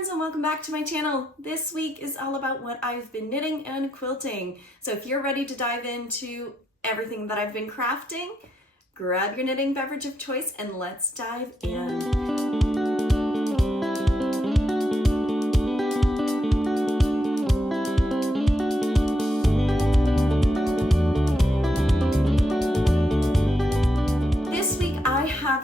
friends, and welcome back to my channel. This week is all about what I've been knitting and quilting. So if you're ready to dive into everything that I've been crafting, grab your knitting beverage of choice and let's dive in.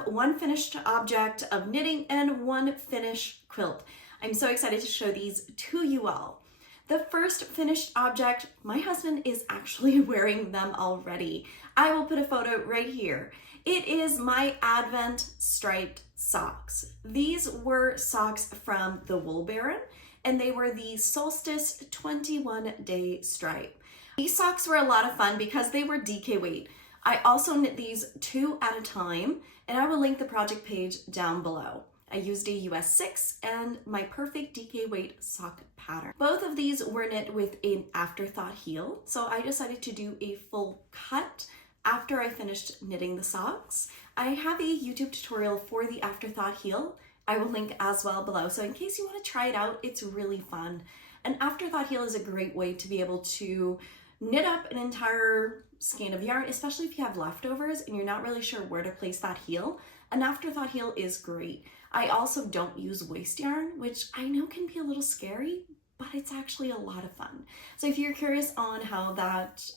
One finished object of knitting and one finished quilt. I'm so excited to show these to you all. The first finished object, my husband is actually wearing them already. I will put a photo right here. It is my Advent striped socks. These were socks from the WoolBaron and they were the Solstice 21-day stripe. These socks were a lot of fun because they were DK weight. I also knit these 2 at a time, and I will link the project page down below. I used a US 6 and my perfect DK weight sock pattern. Both of these were knit with an afterthought heel, so I decided to do a full cut after I finished knitting the socks. I have a YouTube tutorial for the afterthought heel. I will link as well below, so in case you want to try it out, it's really fun. An afterthought heel is a great way to be able to knit up an entire skein of yarn, especially if you have leftovers and you're not really sure where to place that heel. An afterthought heel is great. I also don't use waste yarn, which I know can be a little scary, but it's actually a lot of fun. So if you're curious on how that,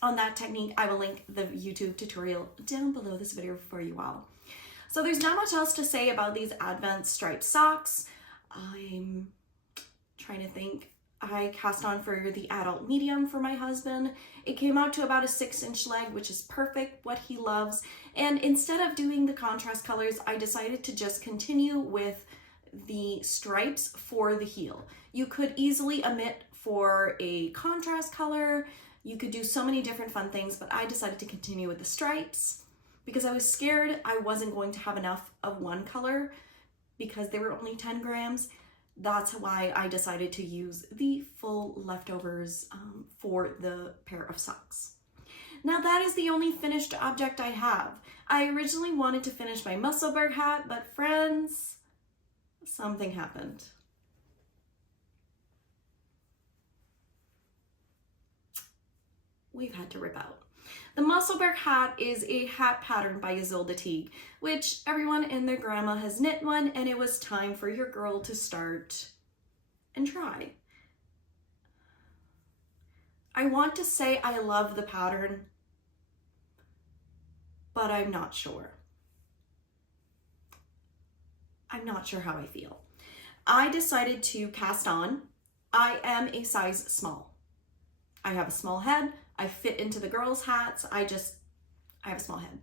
on that technique, I will link the YouTube tutorial down below this video for you all. So there's not much else to say about these Advent striped socks. I'm trying to think. I cast on for the adult medium for my husband. It came out to about a 6-inch leg, which is perfect, what he loves. And instead of doing the contrast colors, I decided to just continue with the stripes for the heel. You could easily omit for a contrast color. You could do so many different fun things, but I decided to continue with the stripes because I was scared I wasn't going to have enough of one color because they were only 10 grams. That's why I decided to use the full leftovers for the pair of socks. Now that is the only finished object I have. I originally wanted to finish my Musselburgh hat, but friends, something happened. We've had to rip out. The Musselburgh hat is a hat pattern by Ysolda Teague, which everyone and their grandma has knit one, and it was time for your girl to start and try. I want to say I love the pattern, but I'm not sure. I'm not sure how I feel. I decided to cast on. I am a size small. I have a small head. I fit into the girls' hats. I have a small head.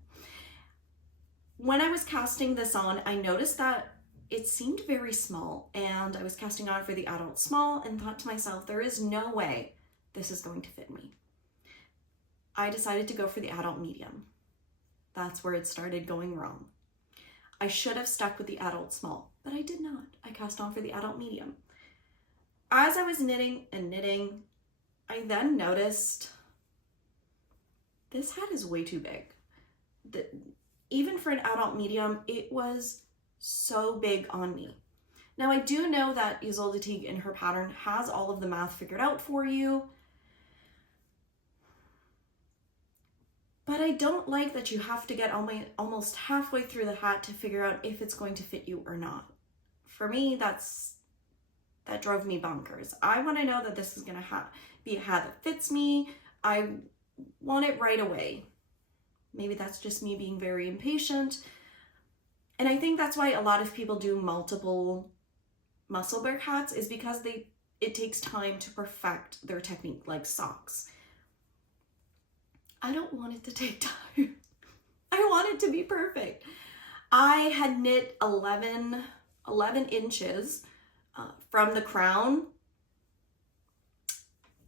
When I was casting this on, I noticed that it seemed very small, and I was casting on for the adult small and thought to myself, there is no way this is going to fit me. I decided to go for the adult medium. That's where it started going wrong. I should have stuck with the adult small, but I did not. I cast on for the adult medium. As I was knitting and knitting, I then noticed this hat is way too big. Even for an adult medium, it was so big on me. Now I do know that Ysolda Teague in her pattern has all of the math figured out for you, but I don't like that you have to get almost halfway through the hat to figure out if it's going to fit you or not. For me, that drove me bonkers. I want to know that this is going to be a hat that fits me. I want it right away. Maybe that's just me being very impatient. And I think that's why a lot of people do multiple Musselburgh hats, is because it takes time to perfect their technique, like socks. I don't want it to take time. I want it to be perfect. I had knit 11 inches from the crown.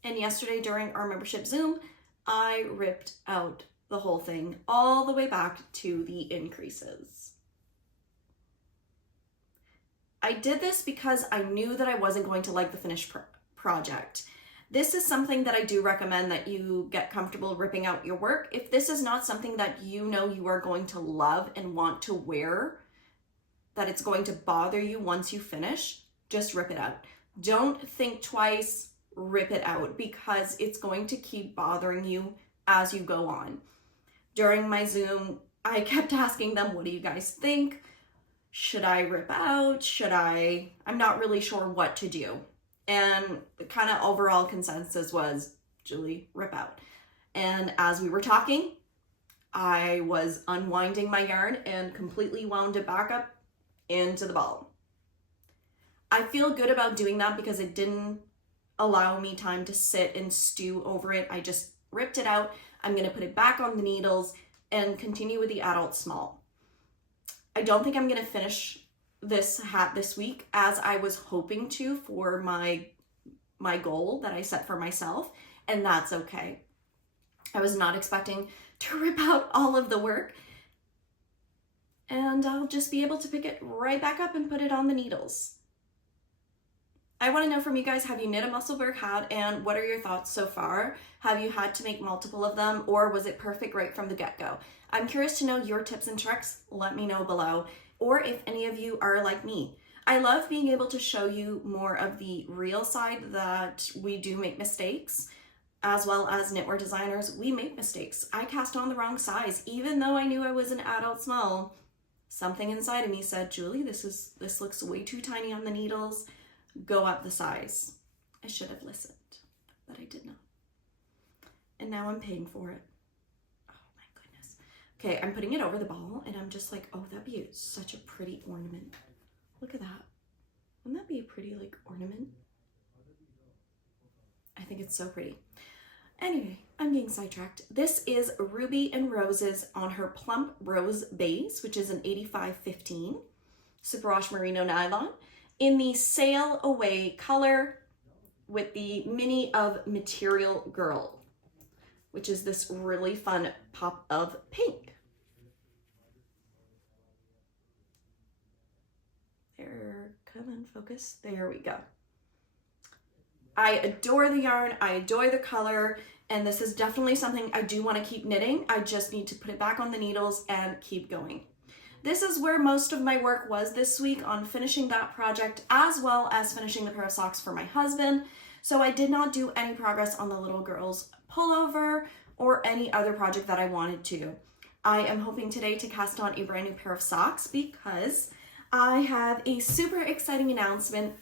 And yesterday during our membership Zoom, I ripped out the whole thing all the way back to the increases. I did this because I knew that I wasn't going to like the finished project. This is something that I do recommend that you get comfortable ripping out your work. If this is not something that you know you are going to love and want to wear, that it's going to bother you once you finish, just rip it out. Don't think twice, rip it out, because it's going to keep bothering you as you go on. During my Zoom, I kept asking them, what do you guys think? Should I rip out? I'm not really sure what to do. And the kind of overall consensus was, Julie, rip out. And as we were talking, I was unwinding my yarn and completely wound it back up into the ball. I feel good about doing that because it didn't allow me time to sit and stew over it. I just ripped it out. I'm going to put it back on the needles and continue with the adult small. I don't think I'm going to finish this hat this week as I was hoping to for my goal that I set for myself, and that's okay. I was not expecting to rip out all of the work, and I'll just be able to pick it right back up and put it on the needles. I want to know from you guys, have you knit a Musselburgh hat, and what are your thoughts so far? Have you had to make multiple of them, or was it perfect right from the get-go? I'm curious to know your tips and tricks. Let me know below, or if any of you are like me. I love being able to show you more of the real side that we do make mistakes, as well as knitwear designers, we make mistakes. I cast on the wrong size, even though I knew I was an adult small. Something inside of me said, Julie, this looks way too tiny on the needles. Go up the size. I should have listened, but I did not. And now I'm paying for it. Oh my goodness. Okay, I'm putting it over the ball and I'm just like, oh, that'd be such a pretty ornament. Look at that. Wouldn't that be a pretty like ornament? I think it's so pretty. Anyway, I'm getting sidetracked. This is Ruby and Roses on her Plump Rose base, which is an 85-15 Superwash Merino nylon in the Sail Away color with the Mini of Material Girl, which is this really fun pop of pink. There, come on, focus. There we go. I adore the yarn, I adore the color, and this is definitely something I do want to keep knitting. I just need to put it back on the needles and keep going. This is where most of my work was this week, on finishing that project as well as finishing the pair of socks for my husband. So I did not do any progress on the little girl's pullover or any other project that I wanted to. I am hoping today to cast on a brand new pair of socks because I have a super exciting announcement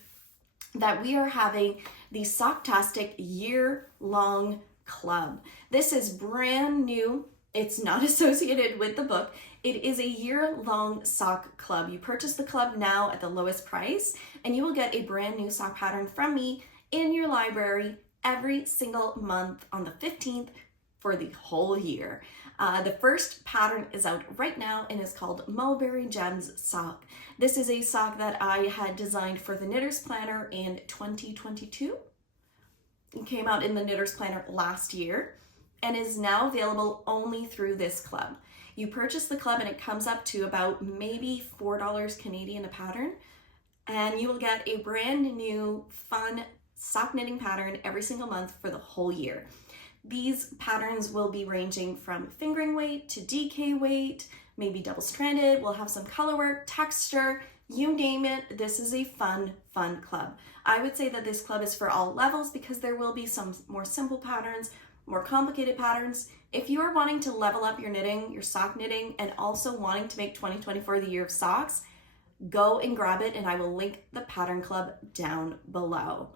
that we are having the Sock-Tastic year-long club. This is brand new. It's not associated with the book. It is a year-long sock club. You purchase the club now at the lowest price, and you will get a brand new sock pattern from me in your library every single month on the 15th for the whole year. The first pattern is out right now and is called Mulberry Gems Sock. This is a sock that I had designed for the Knitter's Planner in 2022. It came out in the Knitter's Planner last year and is now available only through this club. You purchase the club and it comes up to about maybe $4 Canadian a pattern, and you will get a brand new fun sock knitting pattern every single month for the whole year. These patterns will be ranging from fingering weight to DK weight, maybe double-stranded. We'll have some color work, texture, you name it. This is a fun club. I would say that this club is for all levels because there will be some more simple patterns, more complicated patterns. If you are wanting to level up your knitting, your sock knitting, and also wanting to make 2024 the year of socks, go and grab it, and I will link the pattern club down below.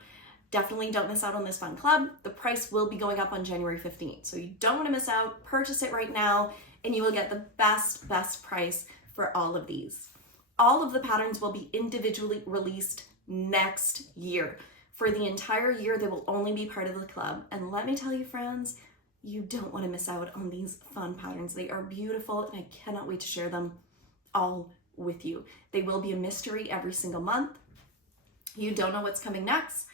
Definitely don't miss out on this fun club. The price will be going up on January 15th, so you don't want to miss out. Purchase it right now, and you will get the best price for all of these. All of the patterns will be individually released next year. For the entire year, they will only be part of the club. And let me tell you, friends, you don't want to miss out on these fun patterns. They are beautiful, and I cannot wait to share them all with you. They will be a mystery every single month. You don't know what's coming next.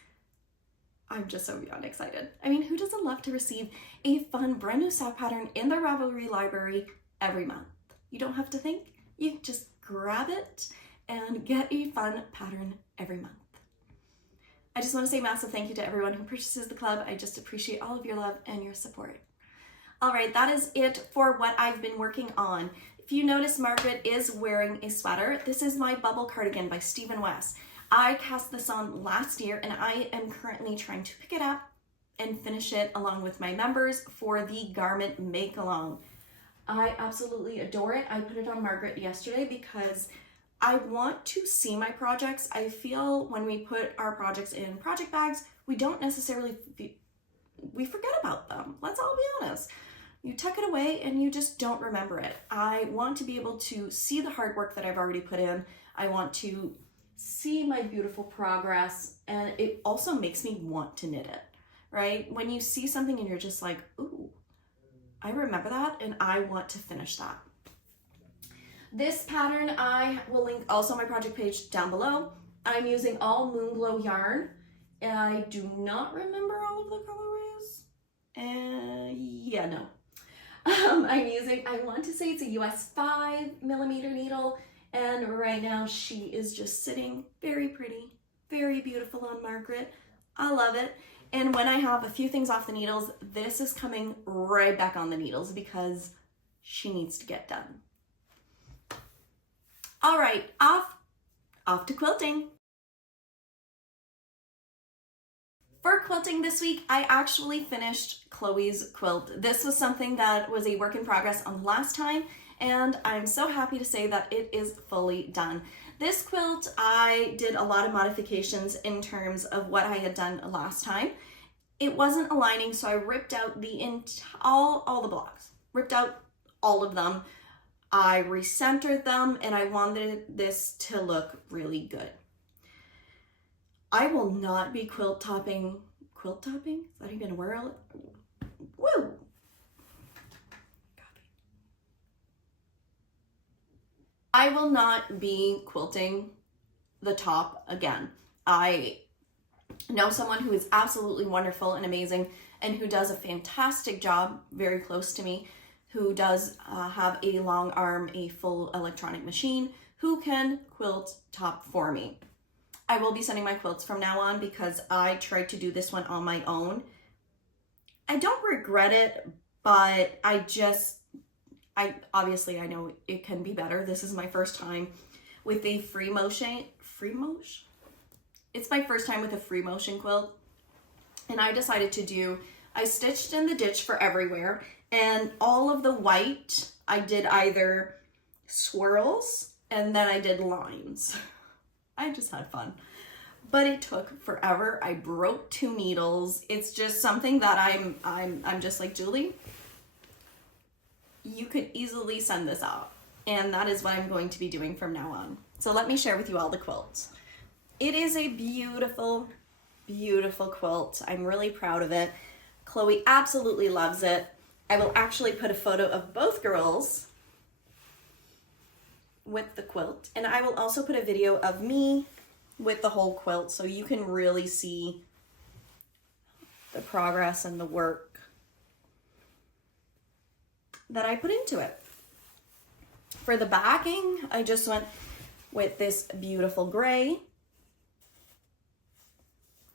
I'm just so beyond excited. I mean, who doesn't love to receive a fun brand new sock pattern in the Ravelry library every month? You don't have to think. You can just grab it and get a fun pattern every month. I just want to say a massive thank you to everyone who purchases the club. I just appreciate all of your love and your support. All right, that is it for what I've been working on. If you notice, Margaret is wearing a sweater. This is my Bubble Cardigan by Stephen West. I cast this on last year and I am currently trying to pick it up and finish it along with my members for the garment make along. I absolutely adore it. I put it on Margaret yesterday because I want to see my projects. I feel when we put our projects in project bags, we don't necessarily, we forget about them. Let's all be honest. You tuck it away and you just don't remember it. I want to be able to see the hard work that I've already put in. I want to see my beautiful progress, and it also makes me want to knit it, right? When you see something and you're just like, ooh, I remember that and I want to finish that. This pattern, I will link also my project page down below. I'm using all Moonglow yarn, and I do not remember all of the colorways. Yeah, no. I'm using, I want to say it's a US 5mm needle, and right now she is just sitting very pretty, very beautiful on Margaret. I love it. And when I have a few things off the needles, this is coming right back on the needles because she needs to get done. All right, off to quilting. For quilting this week, I actually finished Chloe's quilt. This was something that was a work in progress on last time, and I'm so happy to say that it is fully done. This quilt, I did a lot of modifications in terms of what I had done last time. It wasn't aligning, so I ripped out all the blocks, ripped out all of them. I recentered them, and I wanted this to look really good. I will not be quilt topping? Is that even a word? Woo! Copy. I will not be quilting the top again. I know someone who is absolutely wonderful and amazing and who does a fantastic job very close to me, who does have a long arm, a full electronic machine, who can quilt top for me. I will be sending my quilts from now on because I tried to do this one on my own. I don't regret it, but obviously I know it can be better. This is my first time with a free motion? It's my first time with a free motion quilt. And I decided I stitched in the ditch for everywhere, and all of the white, I did either swirls and then I did lines. I just had fun, but it took forever. I broke 2 needles. It's just something that I'm just like, Julie, you could easily send this out. And that is what I'm going to be doing from now on. So let me share with you all the quilts. It is a beautiful, beautiful quilt. I'm really proud of it. Chloe absolutely loves it. I will actually put a photo of both girls with the quilt, and I will also put a video of me with the whole quilt so you can really see the progress and the work that I put into it. For the backing, I just went with this beautiful gray,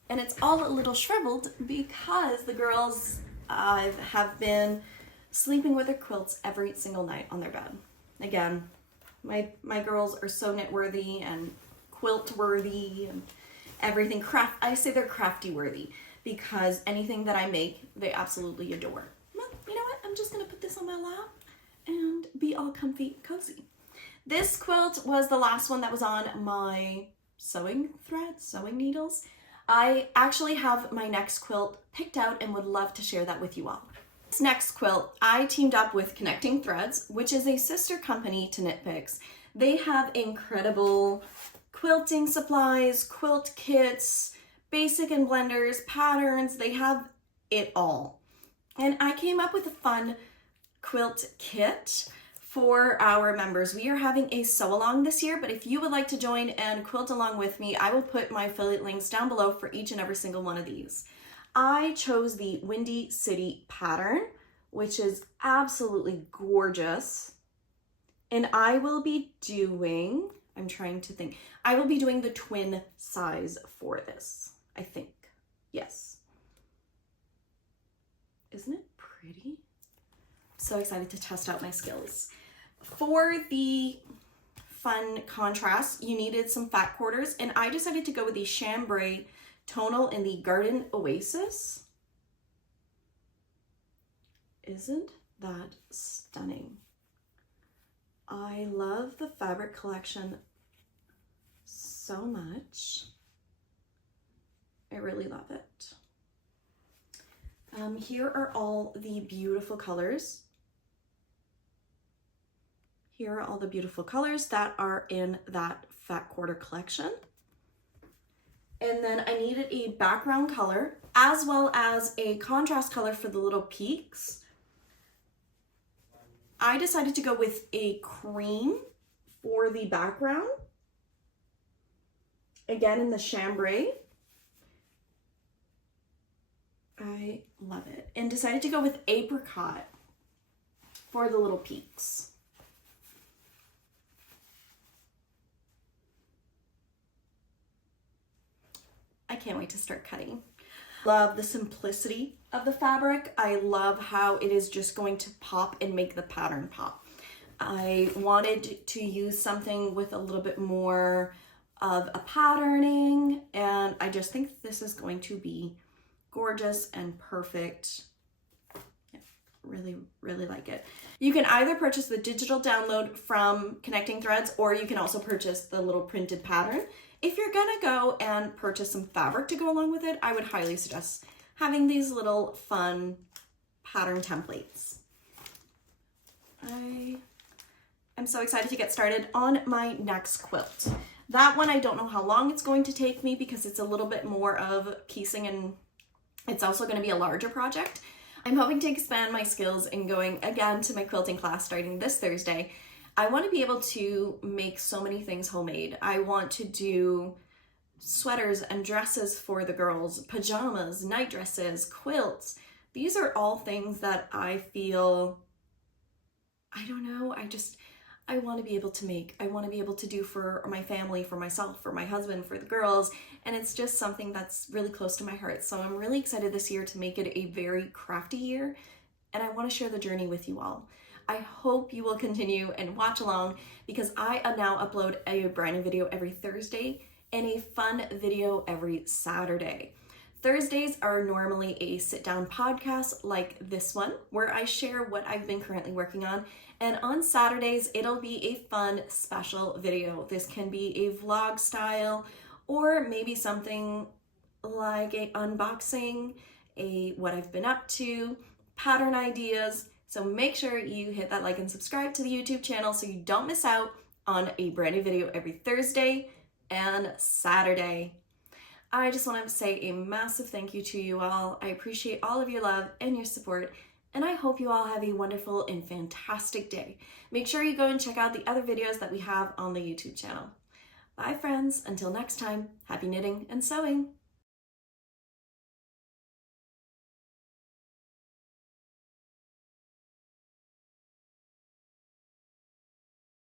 and it's all a little shriveled because the girls have been sleeping with their quilts every single night on their bed. Again, my girls are so knit worthy and quilt worthy and everything. I say they're crafty worthy because anything that I make, they absolutely adore. Well, you know what? I'm just gonna put this on my lap and be all comfy, cozy. This quilt was the last one that was on my sewing needles. I actually have my next quilt picked out and would love to share that with you all. This next quilt, I teamed up with Connecting Threads, which is a sister company to Knit Picks. They have incredible quilting supplies, quilt kits, basic and blenders, patterns. They have it all. And I came up with a fun quilt kit for our members. We are having a sew along this year, but if you would like to join and quilt along with me, I will put my affiliate links down below for each and every single one of these. I chose the Windy City pattern, which is absolutely gorgeous. And I will be doing, I will be doing the twin size for this, I think. Yes. Isn't it pretty? So excited to test out my skills. For the fun contrast, you needed some fat quarters, and I decided to go with the chambray tonal in the Garden Oasis. Isn't that stunning? I love the fabric collection so much. I really love it. Here are all the beautiful colors. Here are all the beautiful colors that are in that fat quarter collection. And then I needed a background color as well as a contrast color for the little peaks. I decided to go with a cream for the background. Again, in the chambray. I love it. And decided to go with apricot for the little peaks. I can't wait to start cutting. Love the simplicity of the fabric. I love how it is just going to pop and make the pattern pop. I wanted to use something with a little bit more of a patterning, and I just think this is going to be gorgeous and perfect. Yeah, really, really like it. You can either purchase the digital download from Connecting Threads, or you can also purchase the little printed pattern. If you're gonna go and purchase some fabric to go along with it, I would highly suggest having these little fun pattern templates. I am so excited to get started on my next quilt. That one, I don't know how long it's going to take me because it's a little bit more of piecing, and it's also going to be a larger project. I'm hoping to expand my skills in going again to my quilting class starting this Thursday. I want to be able to make so many things homemade. I want to do sweaters and dresses for the girls, pajamas, night dresses, quilts. These are all things that I feel, I don't know, I want to be able to make. I want to be able to do for my family, for myself, for my husband, for the girls, and it's just something that's really close to my heart. So I'm really excited this year to make it a very crafty year, and I want to share the journey with you all. I hope you will continue and watch along because I now upload a brand new video every Thursday and a fun video every Saturday. Thursdays are normally a sit-down podcast like this one where I share what I've been currently working on, and on Saturdays it'll be a fun special video. This can be a vlog style or maybe something like a unboxing, a what I've been up to, pattern ideas. So make sure you hit that like and subscribe to the YouTube channel so you don't miss out on a brand new video every Thursday and Saturday. I just want to say a massive thank you to you all. I appreciate all of your love and your support, and I hope you all have a wonderful and fantastic day. Make sure you go and check out the other videos that we have on the YouTube channel. Bye friends, until next time, happy knitting and sewing.